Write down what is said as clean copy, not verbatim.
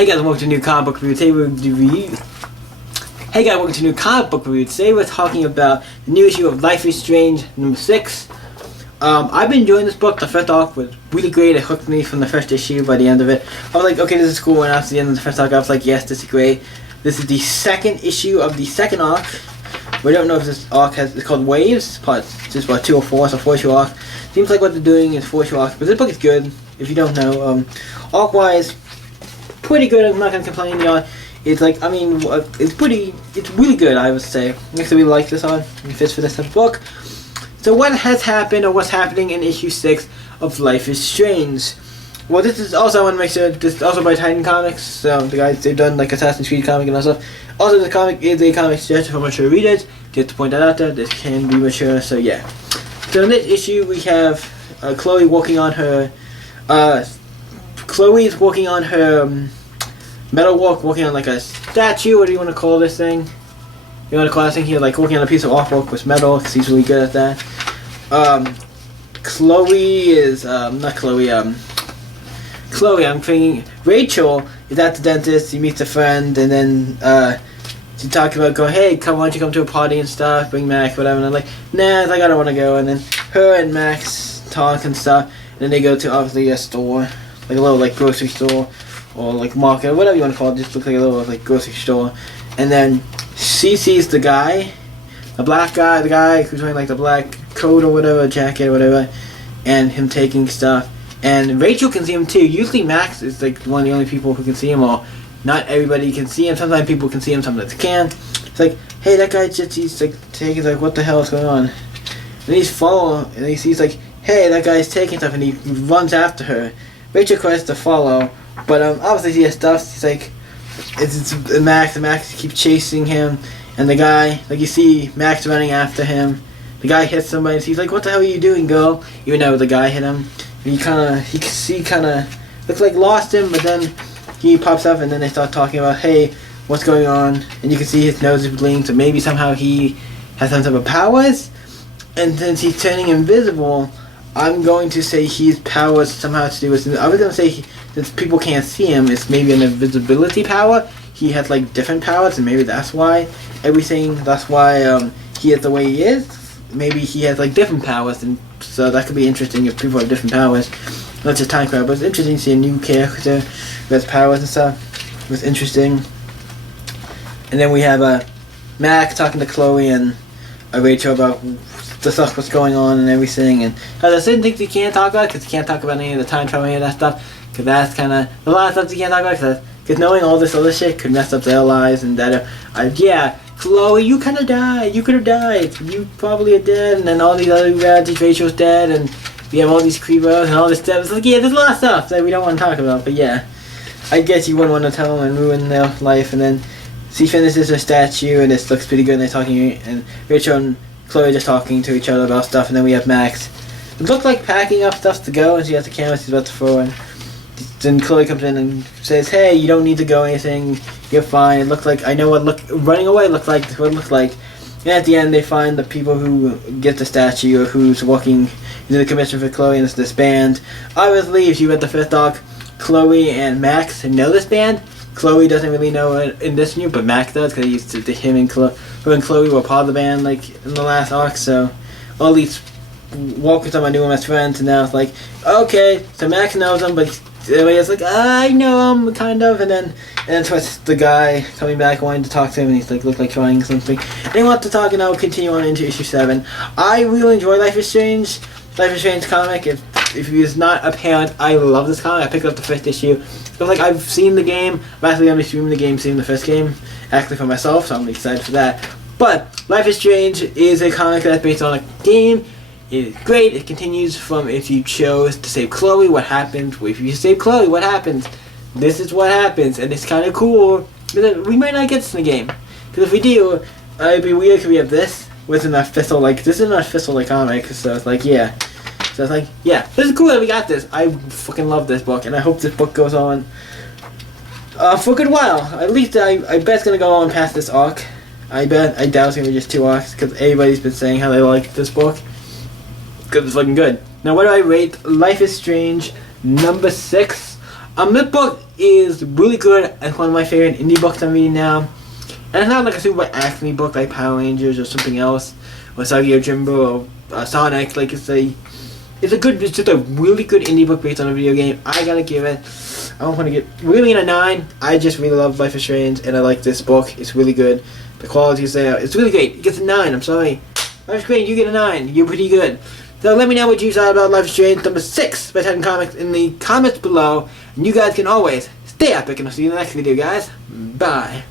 Hey guys, welcome to a new comic book review. Today we're talking about the new issue of Life is Strange number 6. I've been enjoying this book. The first arc was really great. It hooked me from the first issue. By the end of it, I was like, okay, this is cool. And after the end of the first arc, I was like, yes, this is great. This is the second issue of the second arc. We don't know if this arc it's called Waves. It's just about 2 or 4, so 4-issue arc. Seems like what they're doing is 4-issue arc, but this book is good. If you don't know, arc-wise, pretty good. I'm not gonna complain, y'all. It's like, it's really good, I would say. Makes me really like this on. It fits for this type of book. So what has happened, or what's happening in issue 6 of Life is Strange? Well, this is also, I want to make sure, this is also by Titan Comics. So the guys, they've done like Assassin's Creed comic and all stuff. Also, the comic is a comic suggestion for mature readers. Just to point that out there, this can be mature, so yeah. So in this issue, we have Chloe walking on her, Chloe's walking on her metal walking on like a statue. What do you want to call this thing? You want to call this thing here, like walking on a piece of artwork with metal, because he's really good at that. Chloe is, not Chloe, I'm thinking Rachel is at the dentist. She meets a friend, and then she talks about going, hey, why don't you come to a party and stuff, bring Max, whatever. And I'm like, nah, I don't want to go. And then her and Max talk and stuff, and then they go to obviously a store, like a little like grocery store, or like market, whatever you want to call it. Just looks like a little like grocery store. And then she sees the guy, the guy who's wearing like the black coat or whatever, jacket or whatever, and him taking stuff. And Rachel can see him too. Usually Max is like one of the only people who can see him, or not everybody can see him. Sometimes people can see him, sometimes they can't. It's like, hey, that guy just, he's like taking, like, what the hell is going on? And he's following, and he sees like, hey, that guy's taking stuff, and he runs after her. Rachel tries to follow, but obviously he has stuff. He's like, it's Max, and Max keeps chasing him, and the guy, like you see Max running after him. The guy hits somebody, and he's like, what the hell are you doing, girl? Even though the guy hit him. And he kind of looks like lost him, but then he pops up, and then they start talking about, hey, what's going on? And you can see his nose is bleeding, so maybe somehow he has some type of powers. And since he's turning invisible, I'm going to say his powers somehow to do with, I was going to say, since people can't see him, it's maybe an invisibility power. He has like different powers, and maybe that's why he is the way he is. Maybe he has like different powers, and so that could be interesting if people have different powers. Not just time crab, but it's interesting to see a new character who has powers and stuff. It was interesting. And then we have Max talking to Chloe and Rachel about the stuff what's going on and everything. And there's certain things you can't talk about, because you can't talk about any of the time travel, any of that stuff, because that's kind of a lot of stuff you can't talk about, because knowing all this other shit could mess up their lives. And that yeah, Chloe, you kind of died. You could have died. You probably are dead. And then all these other rats, Rachel's dead, and we have all these creepers and all this stuff. It's like, yeah, there's a lot of stuff that we don't want to talk about. But yeah, I guess you wouldn't want to tell them and ruin their life. And then she finishes her statue, and this looks pretty good. And they're talking, and Rachel and Chloe are just talking to each other about stuff. And then we have Max. It looked like packing up stuff to go, and she has the camera she's about to throw. And then Chloe comes in and says, hey, you don't need to go anything. You're fine. It looked like, I know what running away looked like, what it looked like. And at the end, they find the people who get the statue, or who's walking into the commission for Chloe, and it's this band. Obviously, if you read the first arc, Chloe and Max know this band. Chloe doesn't really know it in this new, but Max does, because he used to, her and Chloe were part of the band, like, in the last arc, so, or at least walk with them, I knew them as friends, and now it's like, okay, so Max knows them, but everybody's like, I know him, kind of, and then it's the guy coming back wanting to talk to him, and he's like, look like trying something. They want to talk, and I'll continue on into issue 7. I really enjoy Life is Strange. Life is Strange comic. If it is not apparent, I love this comic. I picked up the first issue. So like, I've seen the game. I'm actually going to be streaming the game, seeing the first game, actually for myself, so I'm excited for that. But Life is Strange is a comic that's based on a game. It is great. It continues from if you chose to save Chloe, what happens? If you save Chloe, what happens? This is what happens, and it's kind of cool. We might not get this in the game, because if we do, it'd be weird. Because we have this with an official, like, this is an official like comic, so it's like, yeah. So it's like, yeah, this is cool that we got this. I fucking love this book, and I hope this book goes on for a good while. At least I bet it's gonna go on past this arc. I doubt it's gonna be just 2 arcs, because everybody's been saying how they like this book. Because it's fucking good. Now, what do I rate Life is Strange number 6? This book is really good. It's one of my favorite indie books I'm reading now. And it's not like a super action book like Power Rangers or something else, or Sagi or Jimbo or Sonic. Like it's just a really good indie book based on a video game. I gotta give it. I don't want to get really in a 9. I just really love Life is Strange, and I like this book. It's really good. The quality is there. It's really great. It gets a 9. I'm sorry. Life is Strange, you get a 9. You're pretty good. So let me know what you thought about Life is Strange number 6 by Titan Comics in the comments below. And you guys can always stay epic, and I'll see you in the next video, guys. Bye.